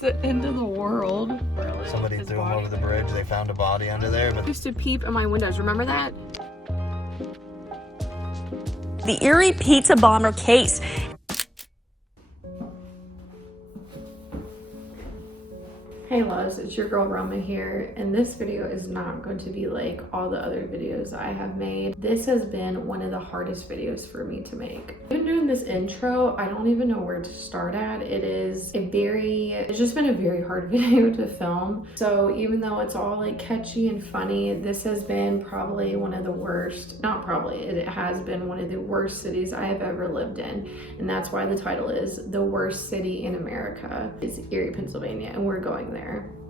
the end of the world. Somebody threw him over the bridge. They found a body under there. But I used to peep in my windows. Remember that? The Erie pizza bomber case. Hey loves, it's your girl Rama here, and this video is not going to be like all the other videos I have made. This has been one of the hardest videos for me to make. Even doing this intro, I don't even know where to start at. It's just been a very hard video to film. So even though it's all like catchy and funny, this has been probably one of the worst, not probably, it has been one of the worst cities I have ever lived in. And that's why the title is The Worst City in America. It's Erie, Pennsylvania, and we're going there.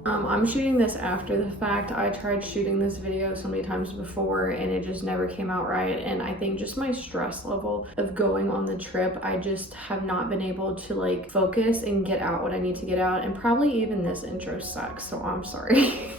I'm shooting this after the fact. I tried shooting this video so many times before and it just never came out right, and I think just my stress level of going on the trip, I just have not been able to like focus and get out what I need to get out, and probably even this intro sucks, so I'm sorry.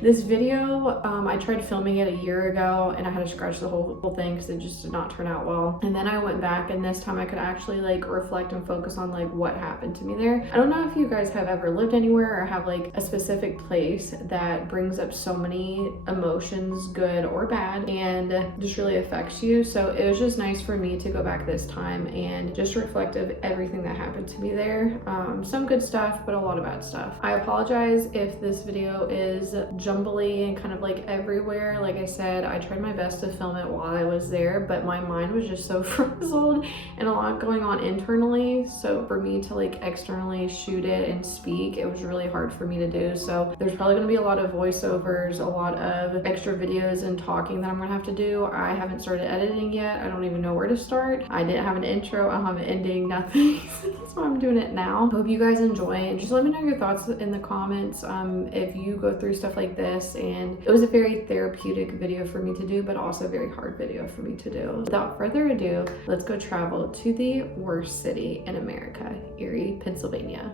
This video, I tried filming it a year ago and I had to scratch the whole thing because it just did not turn out well. And then I went back, and this time I could actually like reflect and focus on like what happened to me there. I don't know if you guys have ever lived anywhere or have like a specific place that brings up so many emotions, good or bad, and just really affects you. So it was just nice for me to go back this time and just reflect of everything that happened to me there. Some good stuff, but a lot of bad stuff. I apologize if this video is jumbly and kind of like everywhere. Like I said, I tried my best to film it while I was there, but my mind was just so frazzled and a lot going on internally. So for me to like externally shoot it and speak, it was really hard for me to do. So there's probably going to be a lot of voiceovers, a lot of extra videos and talking that I'm gonna have to do. I haven't started editing yet. I don't even know where to start. I didn't have an intro, I don't have an ending, nothing. That's why I'm doing it now. Hope you guys enjoy, and just let me know your thoughts in the comments if you go through stuff like this. And it was a very therapeutic video for me to do, but also a very hard video for me to do. Without further ado, let's go travel to the worst city in America, Erie, Pennsylvania.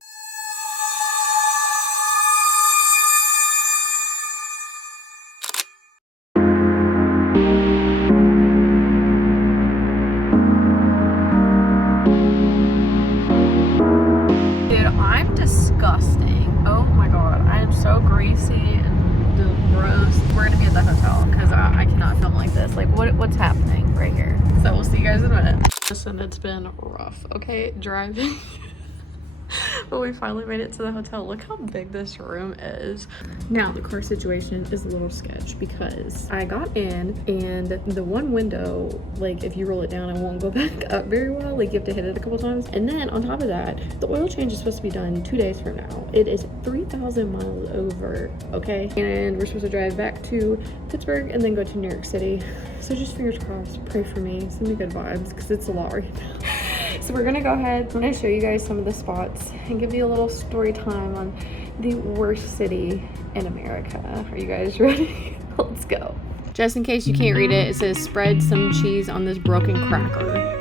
Dude, I'm disgusting. Oh my god, I am so greasy and gross. We're gonna be at the hotel because I cannot film like this. Like what's happening right here? So we'll see you guys in a minute. Listen, it's been rough, okay, driving. But we finally made it to the hotel. Look how big this room is. Now the car situation is a little sketch because I got in and the one window, like if you roll it down, it won't go back up very well. Like you have to hit it a couple times. And then on top of that, the oil change is supposed to be done 2 days from now. It is 3,000 miles over, okay? And we're supposed to drive back to Pittsburgh and then go to New York City. So just fingers crossed, pray for me, send me good vibes because it's a lot right now. So we're gonna go ahead, I'm gonna show you guys some of the spots and give you a little story time on the worst city in America. Are you guys ready? Let's go. Just in case you can't read it, it says spread some cheese on this broken cracker.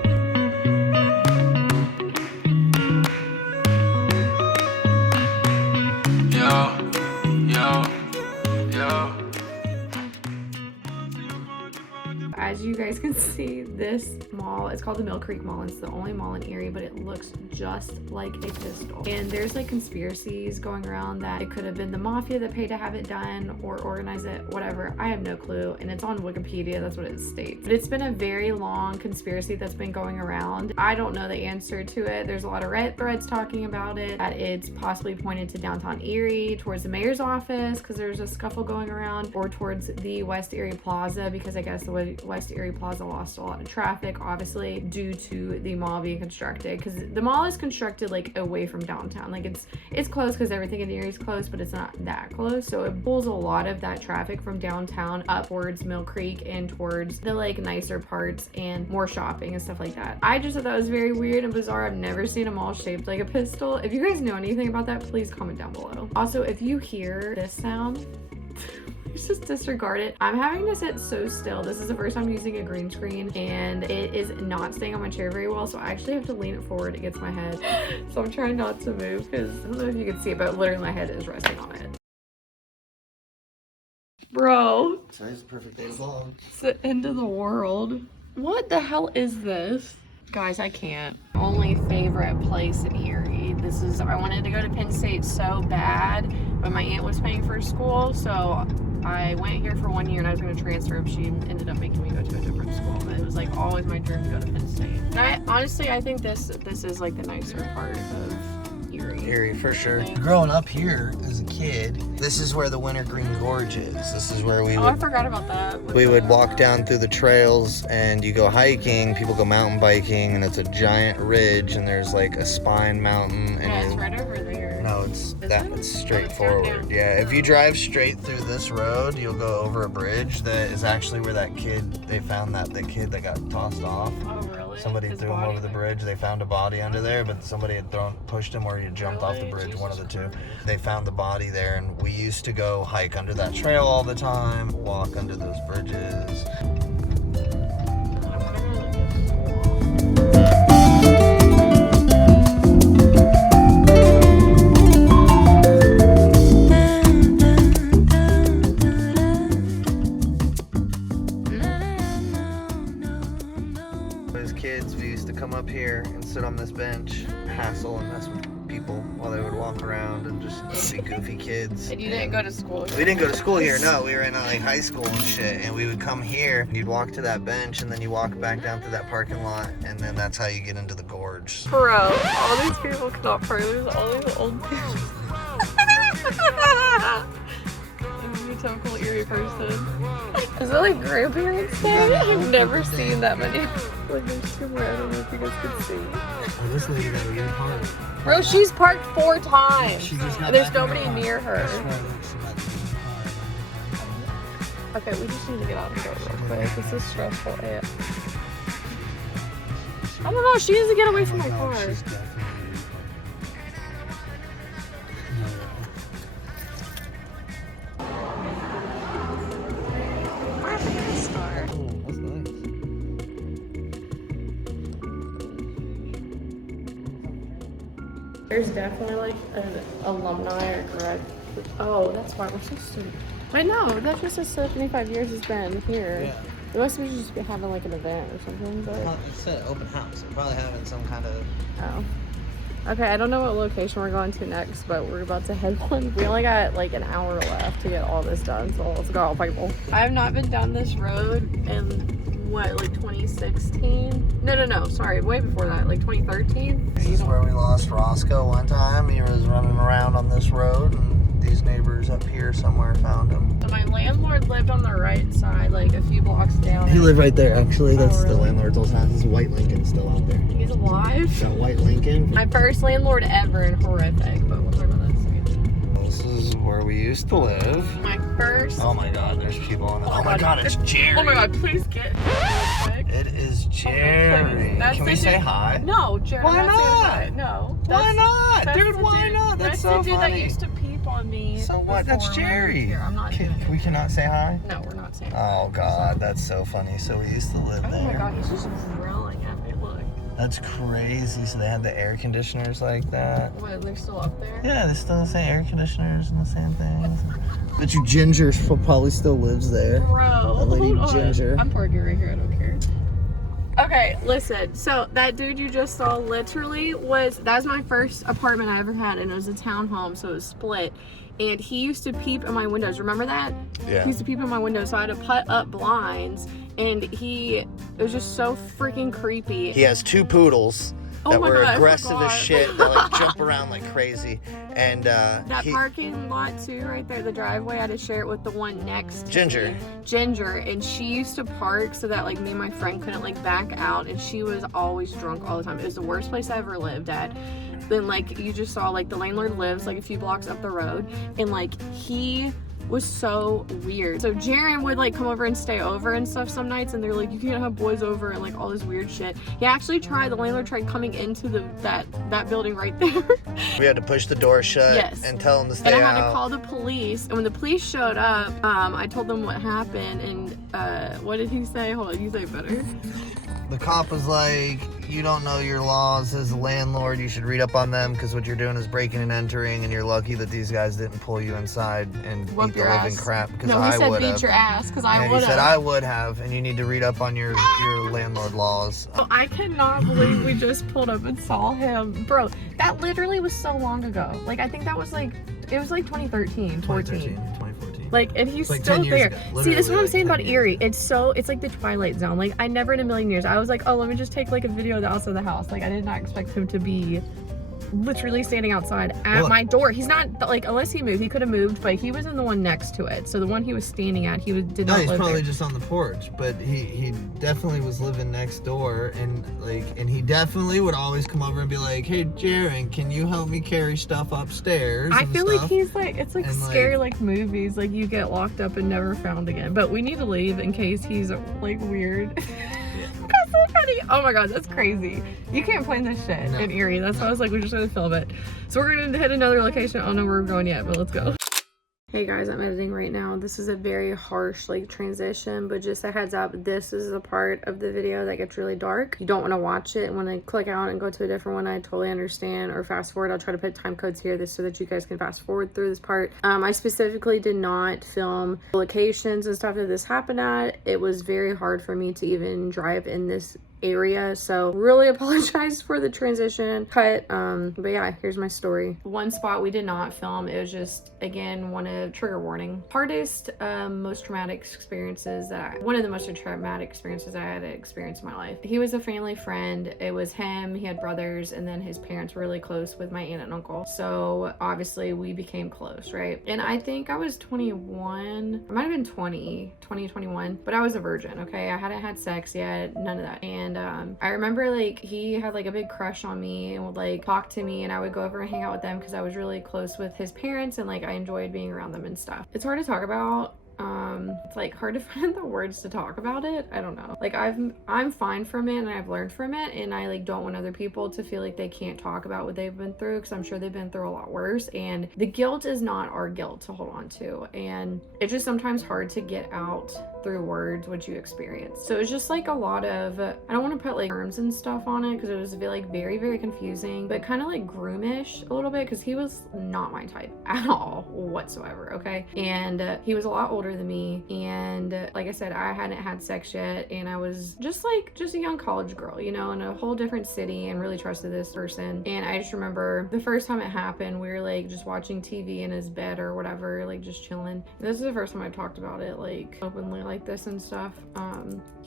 As you guys can see, this mall, it's called the Mill Creek Mall. It's the only mall in Erie, but it looks just like a pistol. And there's like conspiracies going around that it could have been the mafia that paid to have it done or organize it, whatever. I have no clue. And it's on Wikipedia, that's what it states. But it's been a very long conspiracy that's been going around. I don't know the answer to it. There's a lot of Reddit threads talking about it, that it's possibly pointed to downtown Erie, towards the mayor's office, because there's a scuffle going around, or towards the West Erie Plaza, because I guess the West Erie Plaza lost a lot of traffic, obviously, due to the mall being constructed, because the mall is constructed like away from downtown. Like it's close because everything in Erie is close, but it's not that close, so it pulls a lot of that traffic from downtown upwards Mill Creek and towards the like nicer parts and more shopping and stuff like that. I just thought that was very weird and bizarre. I've never seen a mall shaped like a pistol. If you guys know anything about that, please comment down below. Also, if you hear this sound, just disregard it. I'm having to sit so still. This is the first time using a green screen and it is not staying on my chair very well, so I actually have to lean it forward against my head. So I'm trying not to move because I don't know if you can see it, but literally my head is resting on it. Bro. Today's the perfect day to vlog. It's the end of the world. What the hell is this? Guys, I can't. Only favorite place in Erie. I wanted to go to Penn State so bad, but my aunt was paying for school, so I went here for 1 year and I was going to transfer, but she ended up making me go to a different school. But it was like always my dream to go to Penn State. And honestly, I think this is like the nicer part of Erie, for sure. Growing up here as a kid, this is where the Wintergreen Gorge is. This is where we would... Oh, I forgot about that. We would walk down through the trails and you go hiking, people go mountain biking, and it's a giant ridge and there's like a spine mountain. And yeah, it's right over there. No, it's straightforward. Yeah, if you drive straight through this road, you'll go over a bridge that is actually where that kid, they found the kid that got tossed off. Oh, really? Somebody threw him over the bridge. They found a body under there, but somebody had pushed him or he had jumped off the bridge, one of the two. They found the body there, and we used to go hike under that trail all the time, walk under those bridges. As kids, we used to come up here and sit on this bench, hassle and mess with people while they would walk around and just be goofy kids. And you didn't go to school here? We didn't go to school here, no. We were in like high school and shit, and we would come here and you'd walk to that bench and then you walk back down to that parking lot, and then that's how you get into the gorge. Bro, all these people cannot pray. There's all these old people. I'm a typical Erie person. Is it like grandparents day? I've never seen that many. Like there's two more. I don't know if you guys could see. Oh, this lady got a weird heart. Bro, she's parked 4 times. She just got and there's back in nobody her near car. her. Okay, we just need to get out and go real quick. This is stressful. Yeah. I don't know. She needs to get away from my car. There's definitely like an alumni or grad. Oh, that's why we're so stupid. Wait, no, that's just a 75 years it's been here. Yeah. It must be just be having like an event or something, but... It said open house. They're probably having some kind of... Oh. Okay, I don't know what location we're going to next, but we're about to head one. We only got like an hour left to get all this done, so let's go, people. I have not been down this road in... what, like 2016? No, sorry, way before that, like 2013. This is where we lost Roscoe one time. He was running around on this road, and these neighbors up here somewhere found him. So my landlord lived on the right side, like a few blocks down. He lived right there, actually. That's really? the landlord's old house. This is white Lincoln still out there. He's alive? That white Lincoln. My first landlord ever, and horrific, but we'll talk about that in a second. This is where we used to live. My first... Oh my god, there's people on it. Oh my god, it's Jerry. Oh my god, please get quick. It is Jerry. That's Can we say hi? No, Jerry. Why I'm not? saying hi. No. Why not? That's Dude, the why dude- not? That's so the dude funny. that used to peep on me. So what? That's before we Jerry. moved here. I'm not doing it. We cannot say hi? No, we're not saying Oh god, that's so funny. So we used to live Oh there. my god, he's just growling at me. Look. That's crazy. So they had the air conditioners like that. What, they're still up there? Yeah, they still say air conditioners and the same things. Bet you Ginger probably still lives there. Bro, That lady hold on. Ginger. I'm parking right here. I don't care. Okay, listen. So that dude you just saw literally that was my first apartment I ever had, and it was a townhome, so it was split. And he used to peep in my windows. Remember that? Yeah. He used to peep in my windows, so I had to put up blinds, and it was just so freaking creepy. He has 2 poodles Oh that my were God, I aggressive as forgot. shit. They like jump around like crazy. And That parking lot too, right there, the driveway, I had to share it with the one next to Ginger. me. Ginger, and she used to park so that like me and my friend couldn't like back out, and she was always drunk all the time. It was the worst place I ever lived at. Then like you just saw, like the landlord lives like a few blocks up the road, and like he was so weird. So Jaren would like come over and stay over and stuff some nights, and they're like, you can't have boys over and like all this weird shit. He actually the landlord tried coming into that building right there. we had to push the door shut Yes. and tell him to stay And I had out. to call the police. And when the police showed up, I told them what happened. And what did he say? Hold on, you say it better. The cop was like, you don't know your laws as a landlord. You should read up on them, because what you're doing is breaking and entering, and you're lucky that these guys didn't pull you inside and beat the living crap, because I would have. No, he said beat your ass, because I would have. He said I would have, and you need to read up on your landlord laws. Oh, I cannot believe we just pulled up and saw him. Bro, that literally was so long ago. Like, I think that was like, it was like 2013, 2014. Like, and he's like still 10 years there. ago. See, this is what I'm Literally, saying like about 10 Erie. It's like the Twilight Zone. Like, I never in a million years, I was like, oh, let me just take like a video of the outside of the house. Like, I did not expect him to be literally standing outside at my door. He's not, like, unless he moved, he could have moved, but he was in the one next to it. So the one he was standing at, did not he's live probably there. just on the porch, but he definitely was living next door, and he definitely would always come over and be like, hey, Jaren, can you help me carry stuff upstairs? I feel like he's like, it's like and scary like movies, like you get locked up and never found again. But we need to leave in case he's like weird. Oh my god, that's crazy. You can't plan this shit in Erie. That's why I was like, we're just gonna film it. So we're gonna hit another location. I don't know where we're going yet, but let's go. Hey guys, I'm editing right now. This is a very harsh like transition, but just a heads up, this is the part of the video that gets really dark. You don't want to watch it. When I click out and go to a different one, I totally understand, or fast forward. I'll try to put time codes here so that you guys can fast forward through this part. I specifically did not film locations and stuff that this happened at. It was very hard for me to even drive in this area, so really apologize for the transition cut, but yeah, here's my story. One spot we did not film. It was just, again, one of trigger warning, hardest, most traumatic experiences one of the most traumatic experiences I had experienced in my life. He was a family friend. It was him, he had brothers, and then his parents were really close with my aunt and uncle, so obviously we became close, right? And I think I was 21, I might have been 21, but I was a virgin, okay? I hadn't had sex yet, none of that. And I remember like he had like a big crush on me and would like talk to me, and I would go over and hang out with them because I was really close with his parents, and like I enjoyed being around them and stuff. It's hard to talk about. It's like hard to find the words to talk about it. I don't know. Like I'm fine from it, and I've learned from it, and I like don't want other people to feel like they can't talk about what they've been through, because I'm sure they've been through a lot worse, and the guilt is not our guilt to hold on to, and it's just sometimes hard to get out through words what you experience. So it's just like a lot of, I don't want to put like terms and stuff on it because it was like very, very confusing, but kind of like groomish a little bit, because he was not my type at all whatsoever, okay? And he was a lot older than me, and like I said, I hadn't had sex yet, and I was just a young college girl, you know, in a whole different city, and really trusted this person. And I just remember the first time it happened, we were like just watching TV in his bed or whatever, like just chilling. This is the first time I talked about it like openly like this and stuff.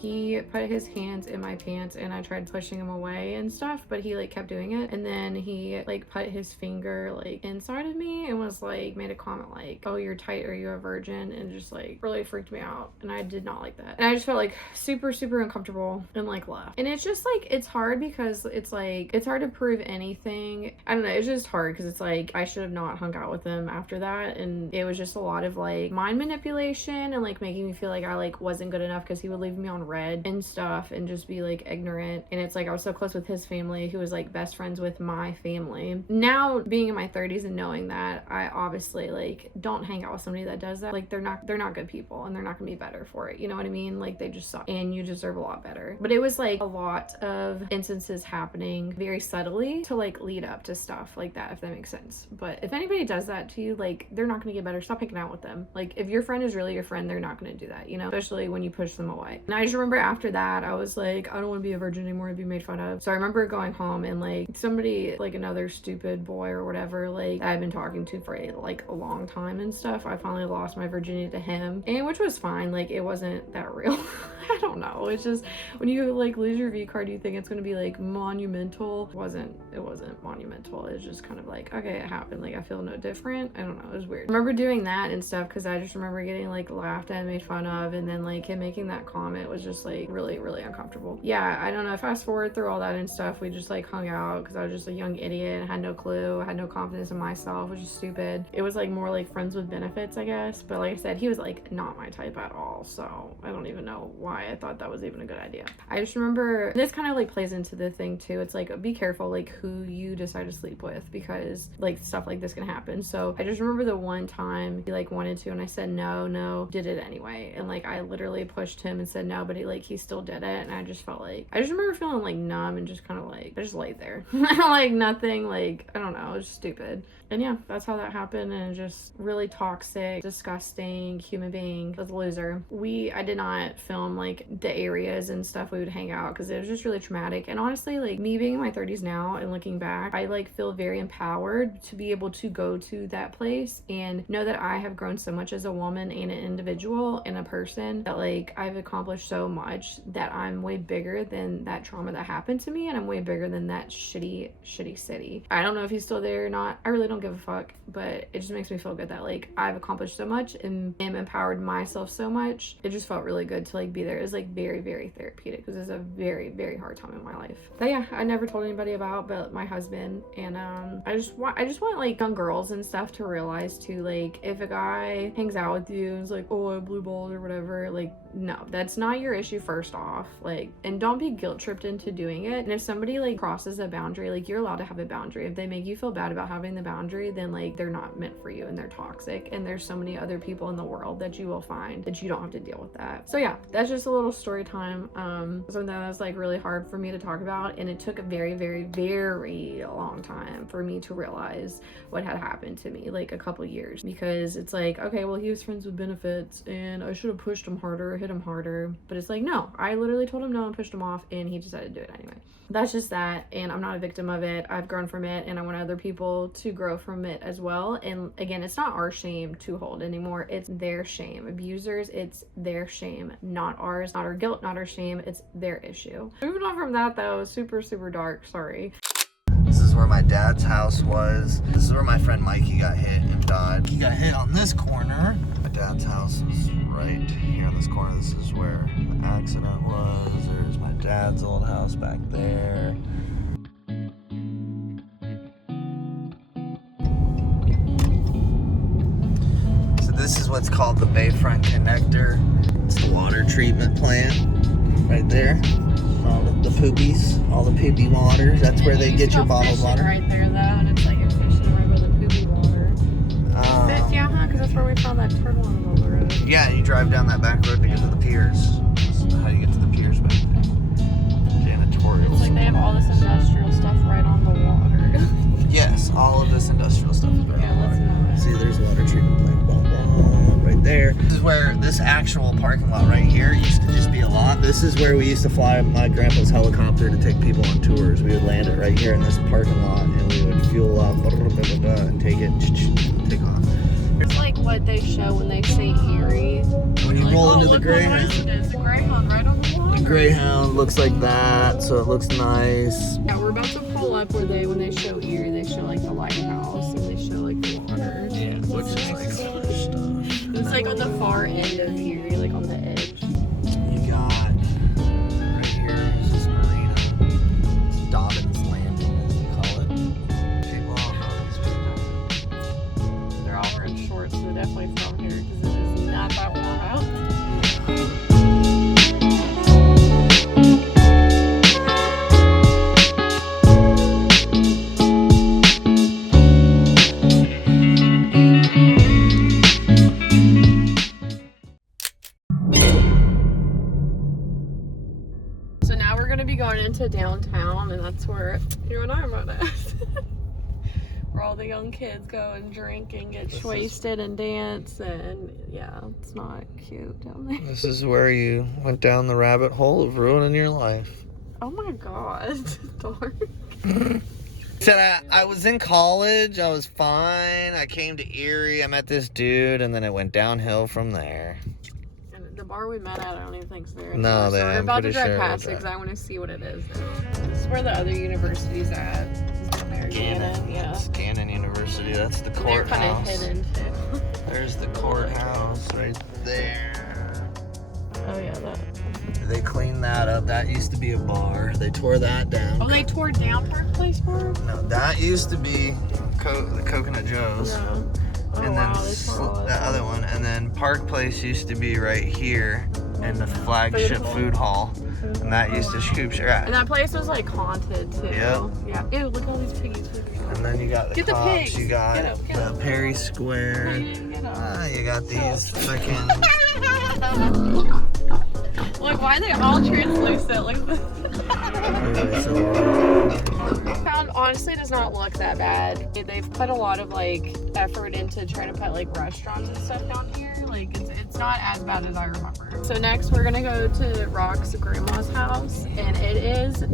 He put his hands in my pants, and I tried pushing him away and stuff, but he like kept doing it. And then he like put his finger like inside of me and was like, made a comment like, oh, you're tight, are you a virgin? And just like really freaked me out, and I did not like that. And I just felt like super uncomfortable and like left. And it's just like, it's hard because it's like, it's hard to prove anything. I don't know, it's just hard because it's like I should have not hung out with him after that, and it was just a lot of like mind manipulation and like making me feel like I like wasn't good enough because he would leave me on red and stuff and just be like ignorant. And it's like I was so close with his family, who was like best friends with my family. Now being in my 30s and knowing that, I obviously like don't hang out with somebody that does that. Like they're not good people, and they're not gonna be better for it, you know what I mean? Like they just suck, and you deserve a lot better. But it was like a lot of instances happening very subtly to like lead up to stuff like that, if that makes sense. But if anybody does that to you, like they're not gonna get better. Stop hanging out with them. Like if your friend is really your friend, they're not gonna do that, you know, especially when you push them away. And I just remember after that, I was like, I don't want to be a virgin anymore, I'd be made fun of. So I remember going home, and like somebody, like another stupid boy or whatever, like I've been talking to for like a long time and stuff, I finally lost my virginity to him, and which was fine. Like it wasn't that real. I don't know, it's just when you like lose your V card, you think it's gonna be like monumental. It wasn't monumental. It's just kind of like, okay, it happened, like I feel no different. I don't know, it was weird. I remember doing that and stuff because I just remember getting like laughed at and made fun of, and then like him making that comment was just like really uncomfortable. Yeah, I don't know, fast forward through all that and stuff, we just like hung out because I was just a young idiot and had no clue, had no confidence in myself, which is stupid. It was like more like friends with benefits, I guess. But like I said, he was like not my type at all, so I don't even know why I thought that was even a good idea. I just remember, this kind of like plays into the thing too, it's like be careful like who you decide to sleep with, because like stuff like this can happen. So I just remember the one time he like wanted to, and I said no, did it anyway, and like like I literally pushed him and said no, but he still did it. And I just felt like, I just remember feeling like numb and just kind of like, I just laid there. Like nothing, like, I don't know, it was just stupid. And yeah, that's how that happened. And just really toxic, disgusting human being. Was a loser. I did not film like the areas and stuff we would hang out because it was just really traumatic. And honestly, like me being in my 30s now and looking back, I like feel very empowered to be able to go to that place and know that I have grown so much as a woman and an individual and a person, that like I've accomplished so much that I'm way bigger than that trauma that happened to me, and I'm way bigger than that shitty city. I don't know if he's still there or not. I really don't give a fuck, but it just makes me feel good that like I've accomplished so much and empowered myself so much. It just felt really good to like be there. It was like very, very therapeutic because it was a very, very hard time in my life. But yeah, I never told anybody about but my husband. And I just want like young girls and stuff to realize too, like if a guy hangs out with you and is like, oh, I have blue balls or whatever, like no, that's not your issue first off. Like, and don't be guilt tripped into doing it. And if somebody like crosses a boundary, like you're allowed to have a boundary. If they make you feel bad about having the boundary, then like they're not meant for you and they're toxic. And there's so many other people in the world that you will find that you don't have to deal with that. So yeah, that's just a little story time. Something that was like really hard for me to talk about, and it took a very, very, very long time for me to realize what had happened to me, like a couple years, because it's like, okay, well, he was friends with benefits and I should have pushed him harder, hit him harder. But it's like, no, I literally told him no and pushed him off and he decided to do it anyway. That's just that, and I'm not a victim of it. I've grown from it, and I want other people to grow from it as well. And again, it's not our shame to hold anymore. It's their shame. Abusers, it's their shame, not ours, not our guilt, not our shame. It's their issue. Moving on from that though, super, super dark, sorry. This is where my dad's house was. This is where my friend Mikey got hit and died. He got hit on this corner. My dad's house was right here on this corner. This is where the accident was. There's my dad's old house back there. So this is what's called the Bayfront Connector. It's the water treatment plant right there. All the poopies, all the poopy waters. That's where they get your bottled water. Right there, though, and it's like a fishing right by the poopy water. Yeah, huh? Because that's where we found that turtle on the middle of the road. Yeah, you drive down that back road to get to the piers. That's how you get to the piers back there. Janitorial. It's like they have all this industrial stuff right on the water. Yes, all of this industrial stuff is right on the water. See, there's a water treatment plant. Right there. This is where this actual parking lot right here used to just be a lot. This is where we used to fly my grandpa's helicopter to take people on tours. We would land it right here in this parking lot and we would fuel up and take off. It's like what they show when they say Erie. When you roll into the Greyhound. It's a Greyhound right on the water. The Greyhound looks like that, so it looks nice. Yeah, we're about to pull up where when they show Erie, they show like the lighthouse and they show like the water. Yeah, which is like other stuff. It's like on the far end of Erie, like on the edge. You got right here is this marina. It's Dobbins Landing, as they call it. People all know these people. They're all wearing shorts, so they're definitely from here because it is not that warm out. So now we're going to be going into downtown, and that's where you and I are about at. Where all the young kids go and drink and get wasted and dance, and yeah, it's not cute down there. This is where you went down the rabbit hole of ruining your life. Oh my god, dark. Said I was in college, I was fine. I came to Erie, I met this dude, and then it went downhill from there. And the bar we met at, I don't even think is there No, anymore. So we're about to drive sure past it because I want to see what it is. This is where the other university's at. It's down there. Gannon, yeah. It's Gannon University. That's the They're kind of courthouse. hidden too. There's the courthouse right there. Oh yeah, that. They cleaned that up. That used to be a bar. They tore that down. Oh, they tore down Park Place Bar? No, that used to be the Coconut Joe's. Yeah. Oh, And wow, then they tore all that other one. And then Park Place used to be right here in the flagship food hall. And that used to scoop shit. And that place was like haunted too. Yep. Yeah. Ew, look at all these piggies. And then you got the Get the cops. pigs. You got Get 'em, get the 'em. Perry Square. Get 'em. You got these freaking Like, why are they all translucent like this? Found honestly does not look that bad. They've put a lot of like effort into trying to put like restaurants and stuff down here. Like it's not as bad as I remember. So next we're gonna go to Rock's grandma's house, and it is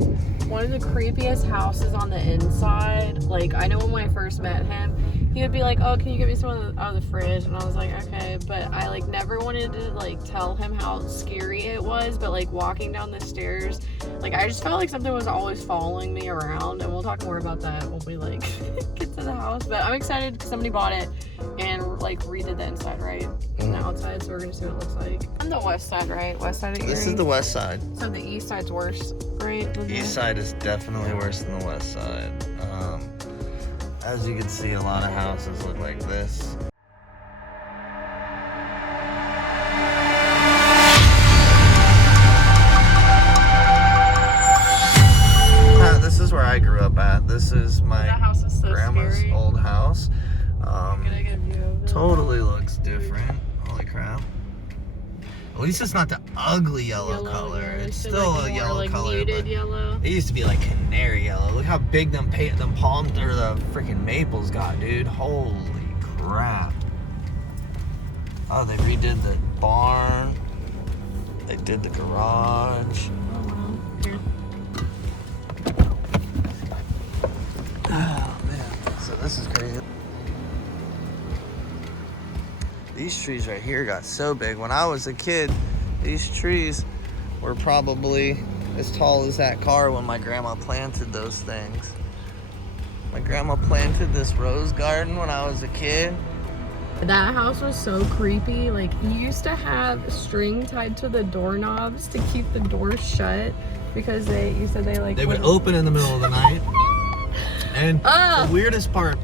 one of the creepiest houses on the inside. Like I know when I first met him, he would be like, "Oh, can you get me some out of the fridge?" And I was like, "Okay," but I like never wanted to like tell him how scary it was. But like walking down the stairs, like I just felt like something was always following me around, and we'll talk more about that when we like get to the house. But I'm excited because somebody bought it and like redid the inside, right? And the outside, so we're gonna see what it looks like. On the west side, right? West side of Erie. This is the west side. So the east side's worse, right? East side is definitely worse than the west side. As you can see, a lot of houses look like this. This is where I grew up at. This is my house is so grandma's scary. old house. I'm gonna get a view of it. Totally looks different. Holy crap. At least it's not the ugly yellow color. Yeah, It's so still like a more, yellow like, color. muted But yellow. it used to be like canary yellow. Look how big them palms or the freaking maples got, dude. Holy crap. Oh, they redid the barn. They did the garage. Oh wow. Here. Oh man. So this is crazy. These trees right here got so big. When I was a kid, these trees were probably as tall as that car when my grandma planted those things. My grandma planted this rose garden when I was a kid. That house was so creepy. Like, you used to have string tied to the doorknobs to keep the doors shut because you said they like... They would open in the middle of the night. And the weirdest part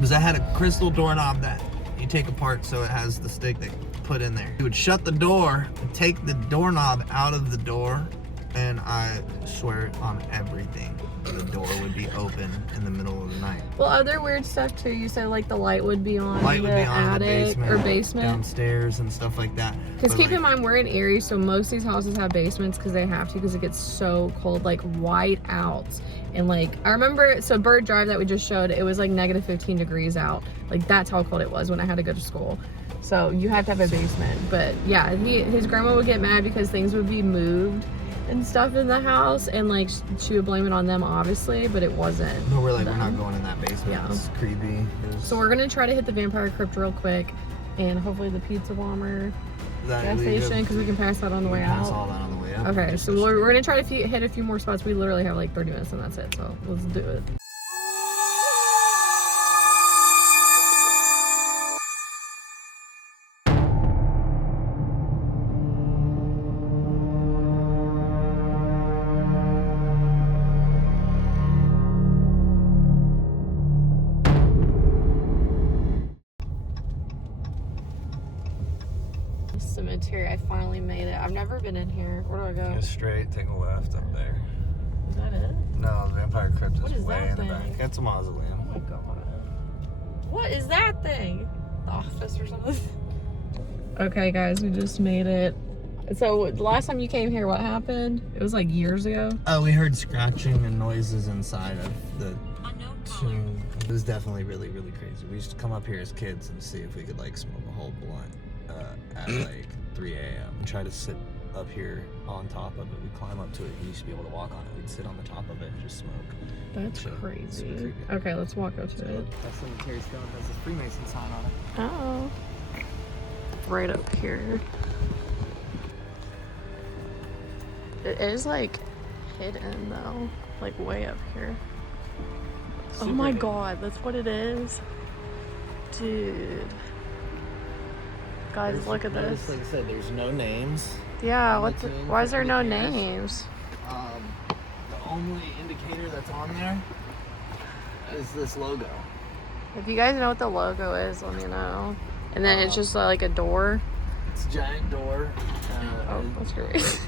was I had a crystal doorknob that you take apart so it has the stick that you put in there. You would shut the door and take the doorknob out of the door, and I swear on everything, the door would be open in the middle of the night. Well, other weird stuff too. You said like the light would be on Light would the be on in the attic or basement. downstairs and stuff like that. Because But, keep like, in mind, we're in Erie, so most of these houses have basements because they have to, because it gets so cold, like white out. And like, I remember, so Bird Drive that we just showed, it was like negative 15 degrees out. Like that's how cold it was when I had to go to school. So you have to have a basement. But yeah, his grandma would get mad because things would be moved and stuff in the house, and like she would blame it on them, obviously, but it wasn't. No, we're like, them. we're not going in that basement. Yeah. It's creepy. So we're gonna try to hit the vampire crypt real quick, and hopefully the pizza bomber gas station, because we can pass that on the way Pass out. all that on the way out. Okay, so we're gonna try to hit a few more spots. We literally have like 30 minutes and that's it, so let's do it. Cemetery, I finally made it. I've never been in here. Where do I go? Go straight, take a left up there. Is that it? No, the vampire crypt What is is way that in the back. thing? It's a mausoleum. Oh my god. What is that thing? The office or something? Okay guys, we just made it. So last time you came here, what happened? It was like years ago. Oh, we heard scratching and noises inside of the tomb. It was definitely really, really crazy. We used to come up here as kids and see if we could like smoke a whole blunt at like 3 a.m. Try to sit up here on top of it. We'd climb up to it. You used to be able to walk on it. We'd sit on the top of it and just smoke. That's So, crazy. super creepy. Okay, let's walk up to it. That cemetery stone has a Freemason sign on it. Oh. Right up here. It is like hidden though. Like way up here. Oh my god, that's what it is. Dude. Guys, look at this. Like I said, there's no names. Yeah, on the tomb why for is there no 20 years. names? The only indicator that's on there is this logo. If you guys know what the logo is, let me know. And then it's just like a door. It's a giant door. Oh, that's great.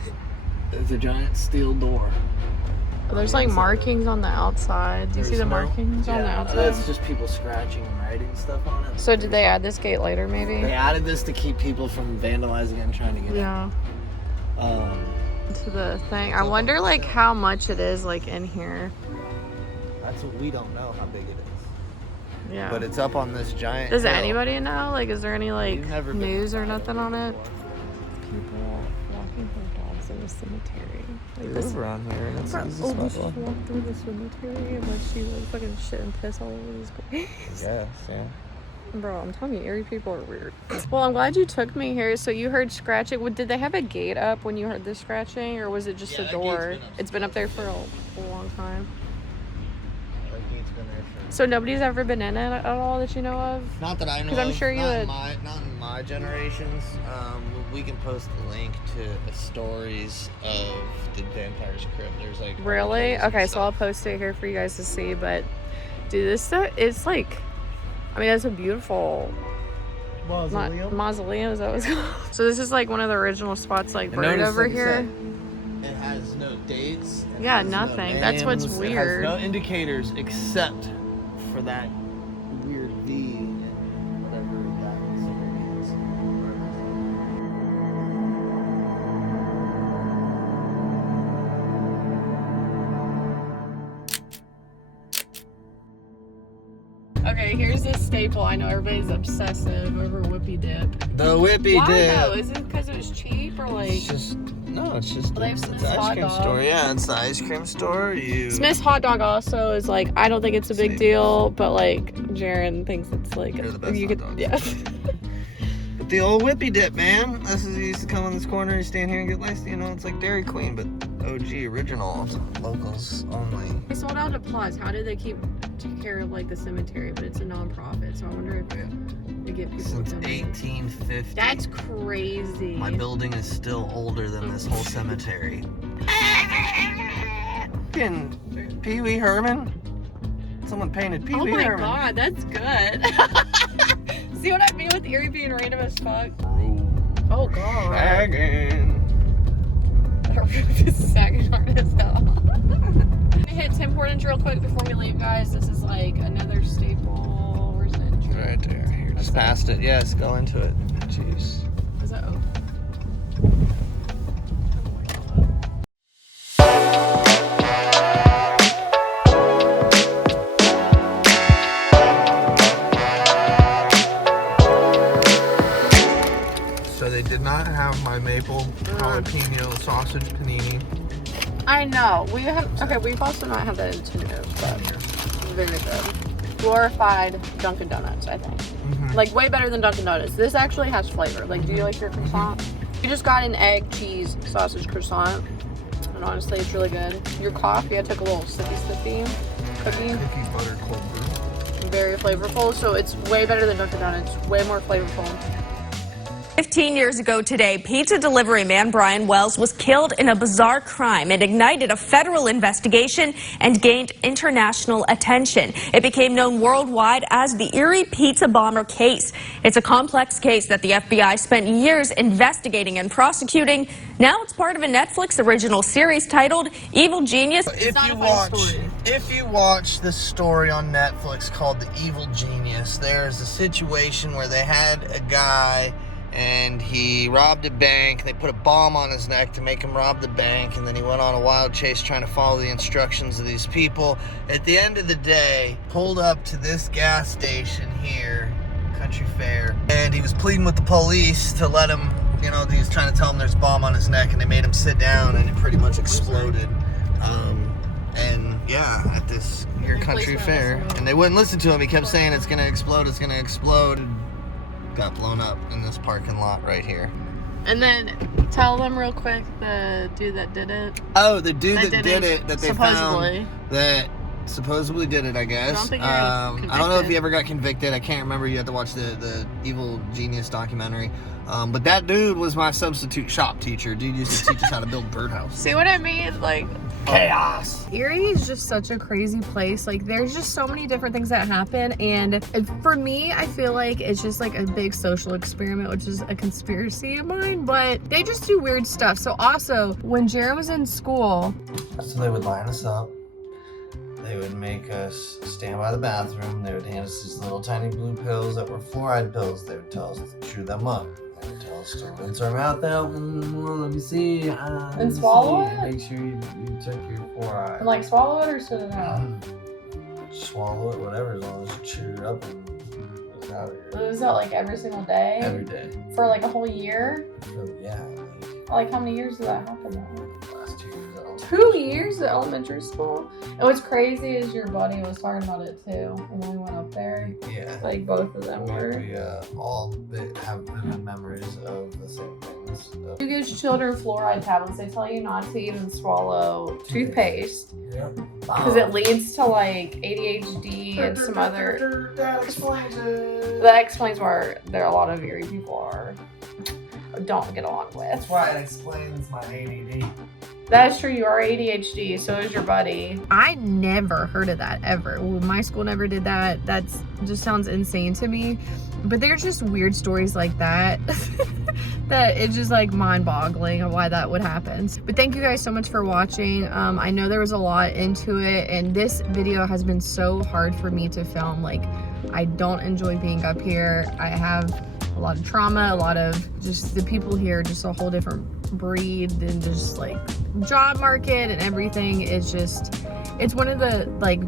It's a giant steel door. There's like markings on the outside. Do you see the markings on the outside? That's just people scratching and writing stuff on it. So did they add this gate later, maybe? They added this to keep people from vandalizing it and trying to get Yeah. To the thing. I So- wonder like how much it is like in here. That's what we don't know how big it is. Yeah. But it's up on this giant Does hill. anybody know? Like, is there any like You've never been news or inside nothing on it? before. People walking their dogs in the cemetery. Like this. around here and Bro, oh, we just walked through the cemetery and like she like fucking shit and piss all over this place. Yes, yeah. Bro, I'm telling you, Erie people are weird. Well, I'm glad you took me here. So you heard scratching. Did they have a gate up when you heard the scratching, or was it just a door? It's been up there for a long time. That gate's been there for... So nobody's ever been in it at all that you know of? Not that I know 'Cause I'm of. sure you not would- not in my generations. We can post the link to stories of the vampire's crypt. There's like... Really? articles and Okay, so I'll stuff. post it here for you guys to see. But dude, this stuff, it's like, I mean, it's a beautiful mausoleum. Is that what it's called? So this is like one of the original spots, like And buried notice, over like I here. said, it has no dates. It Yeah, has no nothing. That's what's names, weird. It has no indicators except for that weird V and whatever that symbol means. Okay, here's a staple. I know everybody's obsessive over Whippy Dip. The Whippy Why Dip. though? Is it because it was cheap or like? It's just it's just They have it's Smith's the ice hot cream dog. store. Yeah, it's the ice cream store. Smith's hot dog also is like, I don't think it's a big Same. deal, but like Jaren thinks it's like They're the best you hot could, dogs. yeah. But the old Whippy Dip, man. This is, he used to come in this corner and stand here and get laced. You know, it's like Dairy Queen, but OG original, locals only. They sold out of plots. How do they take care of like the cemetery? But it's a non-profit, so I wonder if they get people Since to donate. 1850. That's crazy. My building is still older than this whole cemetery. Fucking Pee Wee Herman. Someone painted Pee Oh Wee my Herman. god, that's good. See what I mean with Erie being random as fuck? Oh god. Dragon. This is sagging hard as hell. Hit Tim Hortons real quick before we leave, guys. This is like another staple. Where's the entry? Right there. Here, just past it. Yes, go into it. Jeez. Is that open? So they did not have my maple jalapeno sausage panini. I know. We have. Okay, we've also not had that in Tinubu, but very good. Glorified Dunkin' Donuts, I think. Like way better than Dunkin' Donuts. This actually has flavor. Like, do you like your croissant? You just got an egg, cheese, sausage croissant, and honestly, it's really good. Your coffee, I took a little sippy cookie. Cookie butter cold brew. Very flavorful, so it's way better than Dunkin' Donuts. Way more flavorful. 15 years ago today, pizza delivery man Brian Wells was killed in a bizarre crime. It ignited a federal investigation and gained international attention. It became known worldwide as the Erie pizza bomber case. It's a complex case that the FBI spent years investigating and prosecuting. Now it's part of a Netflix original series titled Evil Genius. If you watch the story on Netflix called The Evil Genius, there's a situation where they had a guy and he robbed a bank. They put a bomb on his neck to make him rob the bank, and then he went on a wild chase trying to follow the instructions of these people. At the end of the day, pulled up to this gas station here, Country Fair, and he was pleading with the police to let him, you know, he was trying to tell him there's a bomb on his neck, and they made him sit down, and it pretty much exploded. And yeah, at this here Country Fair, and they wouldn't listen to him. He kept saying it's gonna explode, it's gonna explode. Got blown up in this parking lot right here. And then tell them real quick the dude that did it. Oh, the dude that did it, that they supposedly. found, that supposedly did it, I guess. I don't think he I was don't know if convicted. he ever got convicted. I can't remember. You have to watch the Evil Genius documentary. But that dude was my substitute shop teacher. Dude used to teach us how to build birdhouses. See what I mean? Like, chaos. Erie is just such a crazy place. Like, there's just so many different things that happen, and for me, I feel like it's just like a big social experiment, which is a conspiracy of mine, but they just do weird stuff. So also, when Jared was in school, So they would line us up. They would make us stand by the bathroom. They would hand us these little tiny blue pills that were fluoride pills. They would tell us to chew them up. They would tell us to rinse our mouth out. Let me see. And swallow it? Make sure you took your fluoride. and like swallow it or spit it out. Swallow it, whatever, as long as you chew it up and it's out of here. Was that like every single day? Every day. For like a whole year? So, yeah, Like how many years did that happen though? last 2 years. 2 years at elementary school? And what's crazy is your buddy was talking about it too when we went up there. Yeah. Like both of them were. We all have vivid memories of the same things. You give children fluoride tablets, they tell you not to even swallow toothpaste Yep. because it leads to like ADHD and some other. That explains it. That explains why there are a lot of Erie people don't get along with. That's why it explains my ADD. That is true. You are ADHD. So is your buddy. I never heard of that ever. Well, my school never did that. That's just sounds insane to me. But there's just weird stories like that that it's just like mind-boggling of why that would happen. But thank you guys so much for watching. I know there was a lot into it, and this video has been so hard for me to film. Like, I don't enjoy being up here. I have a lot of trauma, a lot of just the people here, just a whole different breed, and just like job market and everything is just, it's one of the like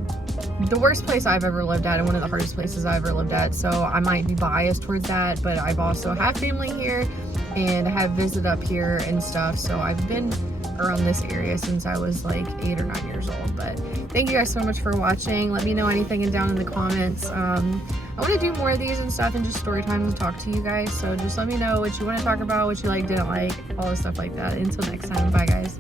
the worst place I've ever lived at and one of the hardest places I've ever lived at. So I might be biased towards that, but I've also have family here and have visited up here and stuff. So I've been around this area since I was like 8 or 9 years old. But thank you guys so much for watching. Let me know anything down in the comments. I want to do more of these and stuff and just story time and talk to you guys. So just let me know what you want to talk about, what you like, didn't like, all the stuff like that. Until next time, bye guys.